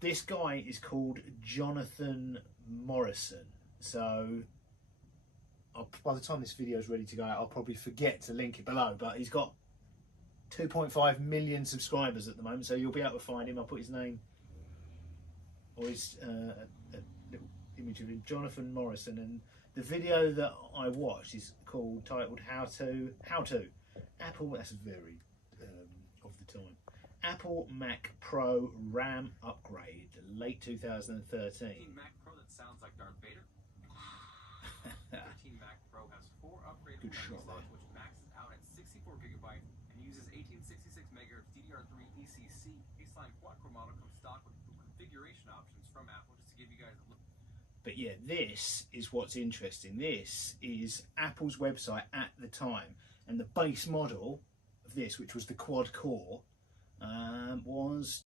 This guy is called Jonathan Morrison. So by the time this video is ready to go out, I'll probably forget to link it below. But he's got 2.5 million subscribers at the moment, so you'll be able to find him. I'll put his name or his a little image of him, Jonathan Morrison. And the video that I watched is titled How to Apple. That's very of the time. Apple Mac Pro RAM upgrade, late 2013. 13 Mac Pro that sounds like Darth Vader. 13 Mac Pro has 4 upgradable memory slots, which maxes out at 64 gigabytes and uses 1866 MHz DDR3 ECC. Baseline quad-core model comes stock with configuration options from Apple, just to give you guys a look. But yeah, this is what's interesting. This is Apple's website at the time, and the base model of this, which was the quad core, was